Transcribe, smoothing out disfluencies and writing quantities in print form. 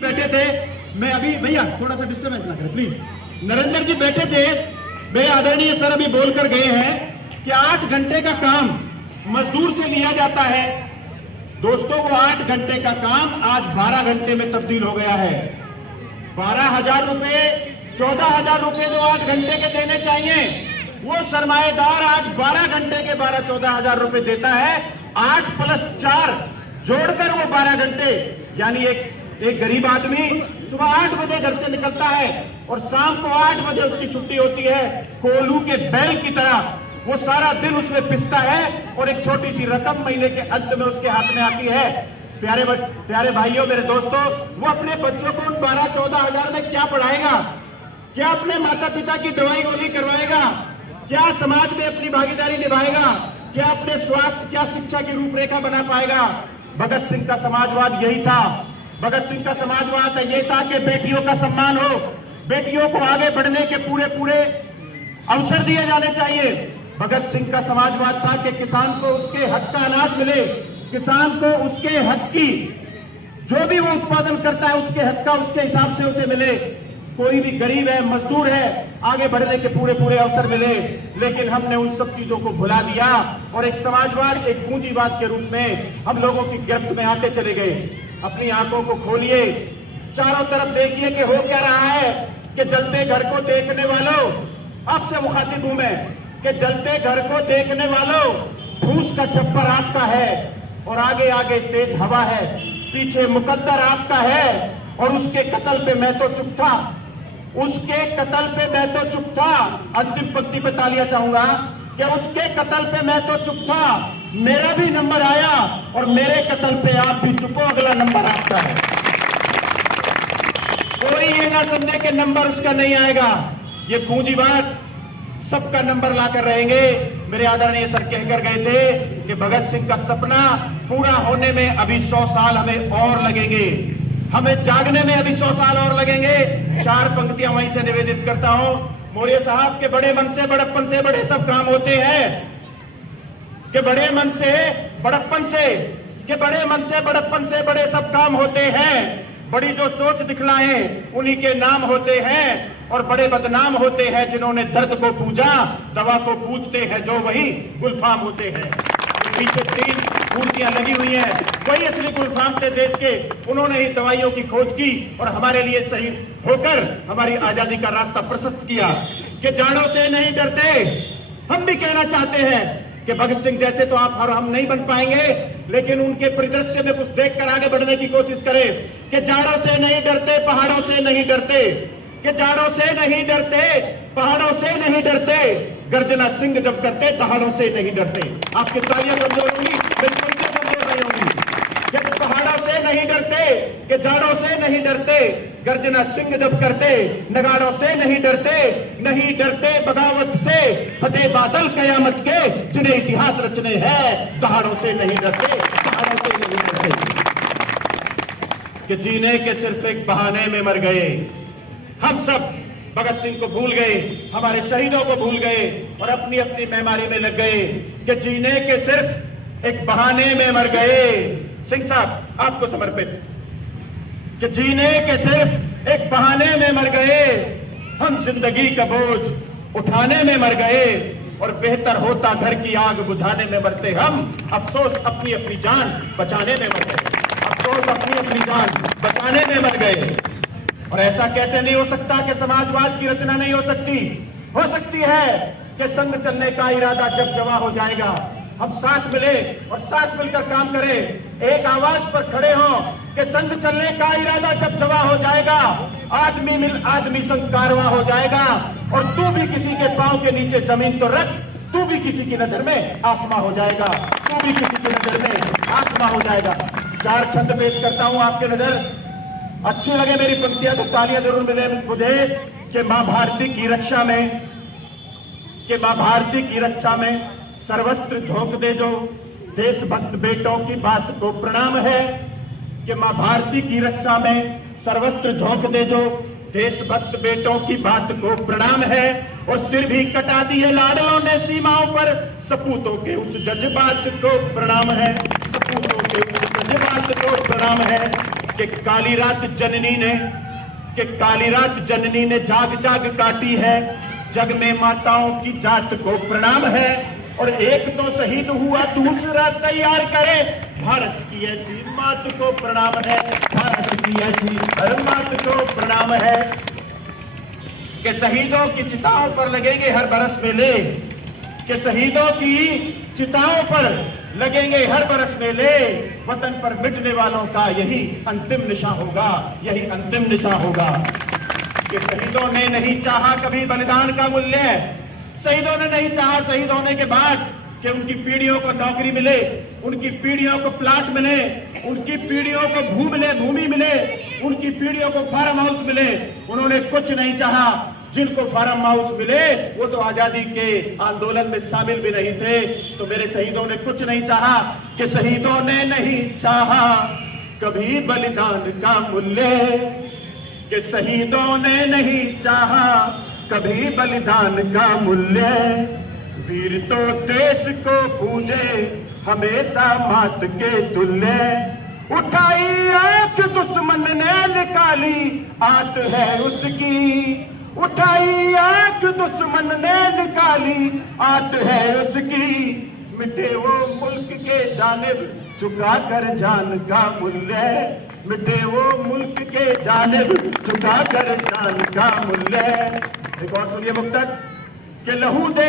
बैठे थे, मैं अभी भैया थोड़ा सा डिस्टर्बेंस ना करें प्लीज। नरेंद्र जी बैठे थे, मेरे आदरणीय सर अभी बोलकर गए हैं कि 8 घंटे का काम मजदूर से लिया जाता है। दोस्तों वो 8 घंटे का काम आज 12 घंटे में तब्दील हो गया है। 12,000 रुपए 14,000 रुपए जो 8 घंटे के देने चाहिए, वो सरमाएदार आज 12 घंटे के 12-14,000 रुपए देता है। 8 + 4 जोड़कर वो 12 घंटे, यानी एक गरीब आदमी सुबह 8 बजे घर से निकलता है और शाम को 8 बजे उसकी छुट्टी होती है। कोल्हू के बैल की तरह वो सारा दिन उसमें पिसता है और एक छोटी सी रकम महीने के अंत में उसके हाथ में आती है। प्यारे भाइयों, मेरे दोस्तों, वो अपने बच्चों को 12-14,000 में क्या पढ़ाएगा? क्या अपने माता पिता की दवाई गोली करवाएगा? क्या समाज में अपनी भागीदारी निभाएगा? क्या अपने स्वास्थ्य, क्या शिक्षा की रूपरेखा बना पाएगा? भगत सिंह का समाजवाद यही था। भगत सिंह का समाजवाद ये था कि बेटियों का सम्मान हो, बेटियों को आगे बढ़ने के पूरे अवसर दिए जाने चाहिए। भगत सिंह का समाजवाद था कि किसान को उसके हक का अनाज मिले, किसान को उसके हक की, जो भी वो उत्पादन करता है उसके हक का उसके हिसाब से उसे मिले। कोई भी गरीब है, मजदूर है, आगे बढ़ने के पूरे अवसर मिले। लेकिन हमने उन सब चीजों को भुला दिया और एक समाजवाद, एक पूंजीवाद के रूप में हम लोगों की गिरफ्त में आते चले गए। अपनी आंखों को खोलिए, चारों तरफ देखिए कि हो क्या रहा है। कि जलते घर को देखने वालों, आपसे मुखातिब हूं मैं, कि जलते घर को देखने वालों, फूस का छप्पर आपका है और आगे आगे तेज हवा है, पीछे मुकद्दर आपका है। और उसके कत्ल पे मैं तो चुप था, उसके कत्ल पे मैं तो चुप था। अंतिम पंक्ति पे तालियां चाहूंगा कि उसके कत्ल पे मैं तो चुप था, मेरा भी नंबर आया और मेरे कत्ल पे आप भी चुप हो, अगला नंबर आपका है। कोई ये ना समझे कि नंबर उसका नहीं आएगा। ये पूंजीवाद सबका नंबर लाकर रहेंगे। मेरे आदरणीय सर कहकर गए थे कि भगत सिंह का सपना पूरा होने में अभी 100 साल हमें और लगेंगे, हमें जागने में अभी 100 साल और लगेंगे। 4 पंक्तियां वहीं से निवेदित करता हूं। मौर्य साहब के बड़े मन से बड़प्पन से बड़े सब काम होते हैं, कि बड़े मन से बड़प्पन से, कि बड़े मन से बड़प्पन से बड़े सब काम होते हैं। बड़ी जो सोच दिखलाए उन्हीं के नाम होते हैं और बड़े बदनाम होते हैं जिन्होंने दर्द को पूजा, दवा को पूजते हैं जो वही गुलफाम होते हैं। पीछे 3 मूर्तियां लगी हुई हैं, वही असली गुलफाम थे देश के। उन्होंने ही दवाइयों की खोज की और हमारे लिए शहीद होकर हमारी आजादी का रास्ता प्रशस्त किया। कि जाड़ों से नहीं डरते, हम भी कहना चाहते हैं कि भगत सिंह जैसे तो आप और हम नहीं बन पाएंगे, लेकिन उनके परिदृश्य में कुछ देखकर आगे बढ़ने की कोशिश करें। कि जाड़ों से नहीं डरते, पहाड़ों से नहीं डरते, कि जाड़ों से नहीं डरते, पहाड़ों से नहीं डरते, गर्जना सिंह जब करते दहाड़ों से नहीं डरते। आपकी तालियां कमजोर होंगी, बिल्कुल से कमजोर नहीं होंगी। कि पहाड़ों से नहीं डरते, कि जाड़ों से नहीं डरते, गर्जना सिंह जब करते नगाड़ों से नहीं डरते, नहीं डरते बगावत से, फतेह बादल कयामत के, जिन्हें इतिहास रचने हैं, दहाड़ों से नहीं डरते, पहाड़ों से नहीं डरते। कि जीने के सिर्फ एक बहाने में मर गए। हम सब भगत सिंह को भूल गए, हमारे शहीदों को भूल गए और अपनी अपनी मेमारी में लग गए कि जीने के सिर्फ एक बहाने में मर गए। सिंह साहब आपको समर्पित, कि जीने के सिर्फ एक बहाने में मर गए, हम जिंदगी का बोझ उठाने में मर गए और बेहतर होता घर की आग बुझाने में मरते हम। अफसोस अपनी अपनी जान बचाने में मर गए, अफसोस अपनी अपनी जान बचाने में मर गए। और ऐसा कैसे नहीं हो सकता कि समाजवाद की रचना नहीं हो सकती? हो सकती है कि संग चलने का इरादा जब जवा हो जाएगा, हम साथ मिले और साथ मिलकर काम करें, एक आवाज पर खड़े हों कि संग चलने का इरादा जब जवा हो जाएगा, आदमी मिल आदमी संग कारवा हो जाएगा। और तू भी किसी के पांव के नीचे जमीन तो रख, तू भी किसी की नजर में आसमां हो जाएगा, तू भी किसी की नजर में आसमां हो जाएगा। 4 छंद पेश करता हूं आपके नजर, अच्छी लगे मेरी पंक्तियां तो तालियां जरूर मिले मुझे। कि मां भारती की रक्षा में, कि मां भारती की रक्षा में सर्वस्त्र झोंक दे जो, देशभक्त बेटों की बात को प्रणाम है। कि मां भारती की रक्षा में सर्वस्त्र झोंक दे जो, देशभक्त बेटों की बात को प्रणाम है। और सिर भी कटा दिए लाडलों ने सीमाओं पर, सपूतों के उस जज्बात को प्रणाम है, सपूतों के उस जज्बात को प्रणाम है। कि काली रात जननी ने जाग जाग काटी है, जग में माताओं की जात को प्रणाम है। और एक तो शहीद हुआ, दूसरा तैयार करे, भारत की ऐसी मात को प्रणाम है, भारत की ऐसी मात को प्रणाम है। कि शहीदों की चिताओं पर लगेंगे हर बरस मेले, कि शहीदों की चिताओं पर लगेंगे हर बरस मेले, वतन पर मिटने वालों का यही अंतिम निशान होगा, यही अंतिम निशान होगा। कि शहीदों ने नहीं चाहा कभी बलिदान का मूल्य, शहीदों ने नहीं चाहा शहीद होने के बाद कि उनकी पीढ़ियों को नौकरी मिले, उनकी पीढ़ियों को प्लाट मिले, उनकी पीढ़ियों को भूमि मिले, उनकी पीढ़ियों को फार्म हाउस मिले। उन्होंने कुछ नहीं चाहा। जिनको फार्म हाउस मिले वो तो आजादी के आंदोलन में शामिल भी नहीं थे। तो मेरे शहीदों ने कुछ नहीं चाहा, कि शहीदों ने नहीं चाहा कभी बलिदान का मूल्य, कि शहीदों ने नहीं चाहा कभी बलिदान का मूल्य। वीर तो देश को पूजे हमेशा मात के तुल्य, उठाई आंख दुश्मन ने निकाली आत है उसकी, उठाई आंख दुश्मन ने निकाली आत है उसकी। मिटे वो मुल्क के जानिब चुका कर जान का मूल्य, मिटे वो मुल्क के जानिब चुका कर जान का मूल्य। एक और सुनिए मुक्तक, कि लहू दे